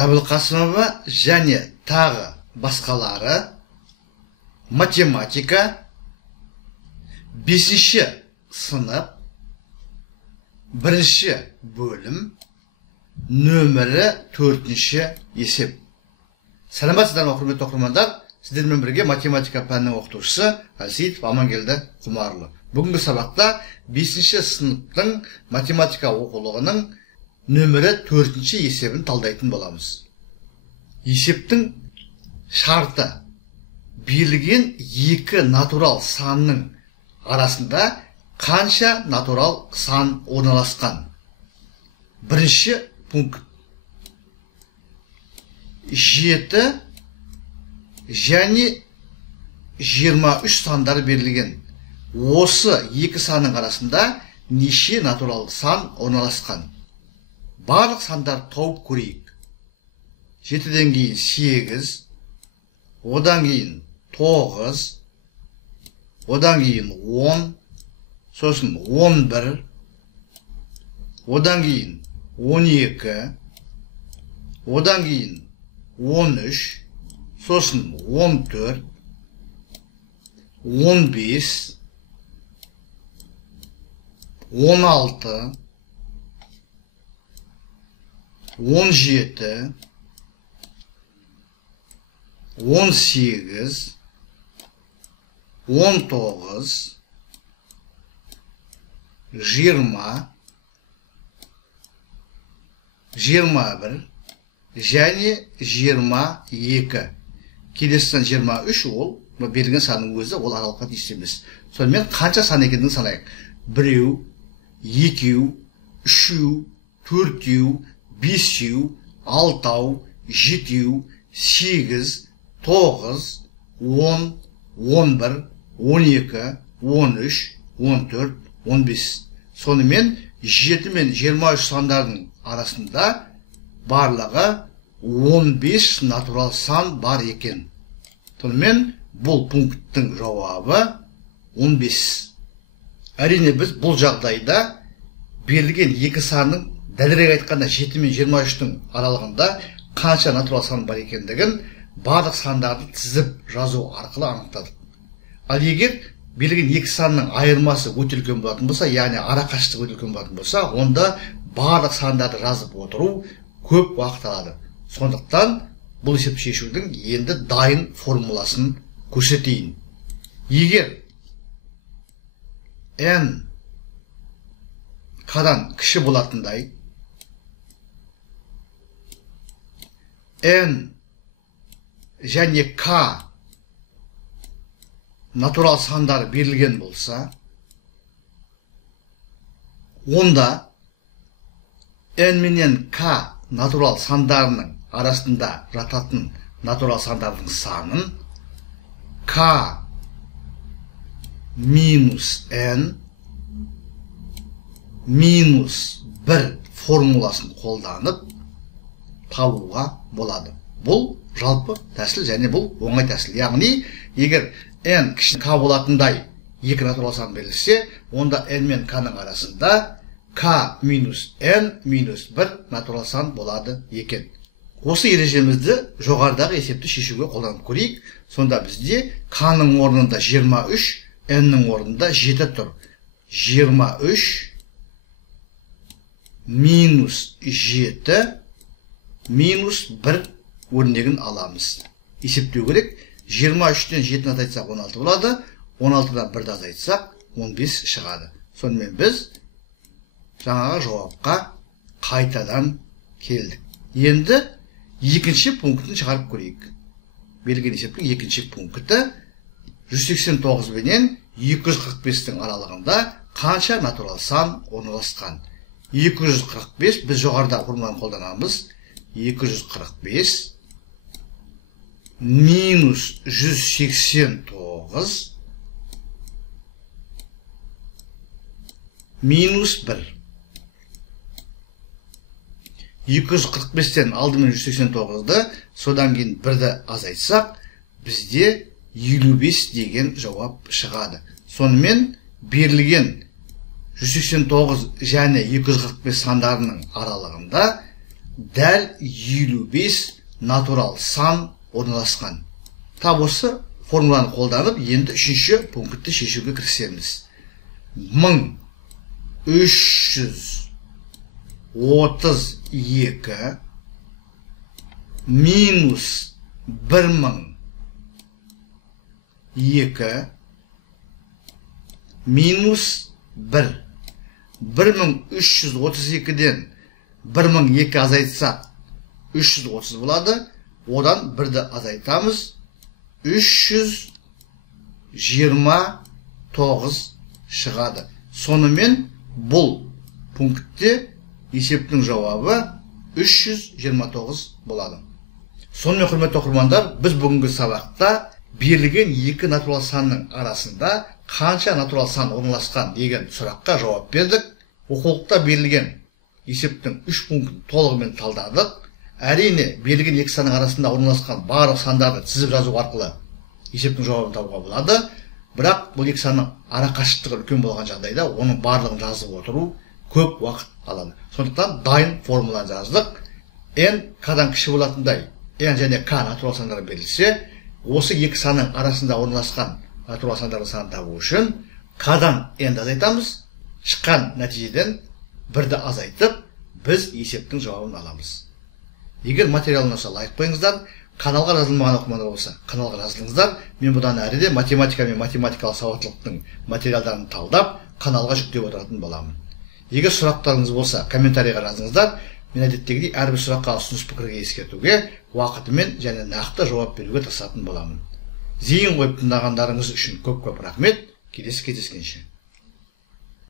Әбілқасымова және тағы басқалары математика 5-ші сынып 1-ші бөлім нөмірі 4-ші есеп. Сәлеметсіздер құрметті оқырмандар, сіздермен бірге математика пәнінің оқытушысы Әлсейітов Амангелді Құмарлы. Бүгінгі сабақта 5-ші сыныптың математика оқулығының нөмірі 4-ші есебін талдайтын боламыз. Есептің шарты берілген екі натурал санның арасында қанша натурал сан орналасқан? Бірінші пункт. 7 және 23 сандар берілген. Осы екі санның арасында неше натурал сан орналасқан? Барлық сандар тауып көрейік. 7-ден кейін 8, одан кейін 9, одан кейін 10, сосын 11, одан кейін 12, одан кейін 13, сосын 14, 15, 16, 17, 18, 19, 20, 21 және 22. Келесіден 23 ол берілген санның өзі, ол аралыққа тиісті емес. Сонымен қанша сан екендігін санайық. 1, 2, 3, 4, 5, 6, 7, 8, 9, 10, 11, 12, 13, 14, 15. Сонымен 7 мен 23 сандардың арасында барлығы 15 натурал сан бар екен. Сонымен бұл пункттің жауабы 15. Әрине біз бұл жағдайда берілген екі санның, дәлірек айтқанда 7 мен 23-тің аралығында қанша натурал сан бар екендігін барлық сандарды тізіп жазу арқылы анықтадық. Ал егер берілген екі санның айырмасы өте үлкен болатын болса, яғни арақашықтық өте үлкен болатын болса, онда барлық сандарды жазып отыру көп уақыт алады. Сондықтан бұл есепті шешудің енді дайын формуласын көрсетейін. Егер n k-дан кіші болатындай, n және k натурал сандар берілген болса, онда n менен k натурал сандарының арасында жататын натурал сандардың санын k минус n минус 1 формуласын қолданып табуға болады. Бұл жалпы тәсіл және бұл оңай тәсіл. Яғни, егер n кіші k болатындай екі натурал сан берілсе, онда n мен k-ның арасында k минус n минус 1 натурал сан болады екен. Осы ережемізді жоғарыдағы есепті шешуге қолданып көрейік. Сонда бізде k-ның орнында 23, n-ның орнында 7 тұр. 23 минус 7 минус 1 өрнегін аламыз. Есептеу керек. 23-тен 7-ні азайтсақ 16 болады. 16-дан 1-ді азайтсақ 15 шығады. Сонымен біз жаңағы жауапқа қайтадан келдік. Енді екінші пунктін шығарып көрейік. Берілген есептің екінші пункті 189 менен 245-тің аралығында қанша натурал сан орналасқан? 245 біз жоғарыда формуланы қолданамыз. 245 минус 189 минус 1. 245-тен алдымен 189-ды, содан кейін 1-ді азайтсақ, бізде 55 деген жауап шығады. Сонымен берілген 189 және 245 сандарының аралығында дәл 55 натурал сан орналасқан. Тап осы формуланы қолданып, енді үшінші пунктті шешуге кірісеміз. 1332 минус 1002 минус 1. 1332-ден 1002 азайтса 330 болады. Одан 1-ді азайтамыз. 329 шығады. Сонымен бұл пунктте есептің жауабы 329 болады. Сонымен, құрметті оқырмандар, біз бүгінгі сабақта берілген екі натурал санның арасында қанша натурал сан орналасқан деген сұраққа жауап бердік. Оқулықта берілген есептің 3 пунктін толығымен талдадық. Әрине, берілген екі санның арасында орналасқан барлық сандарды тізіп жазу арқылы есептің жауабын табуға болады. Бірақ бұл екі санның арақашықтығы үлкен болған жағдайда оның барлығын жазып отыру көп уақыт алады. Сондықтан дайын формула жаздық. N k-дан кіші болатындай n және k натурал сандар берілсе, осы екі санның арасында орналасқан натурал сандардың санын табу үшін k-дан n-ді азайтамыз. Шыққан нәтижеден 1-ді азайтып, біз есептің жауабын аламыз. Егер материал ұнаса лайк қойыңыздар, каналға жазылмаған оқырмандар болса, каналға жазылыңыздар. Мен бұдан әрі де математика мен математикалық сауаттылықтың материалдарын талдап, каналға жүктеп отыратын боламын. Егер сұрақтарыңыз болса, комментарийға жазыңыздар. Мен әдеттегідей әрбір сұраққа ұсыныс пікірге ескертуге, уақытымен және нақты жауап беруге тырысатын боламын. Зейін қойып тыңдағандарыңыз үшін көп-көп рахмет. Келесі кездескенше.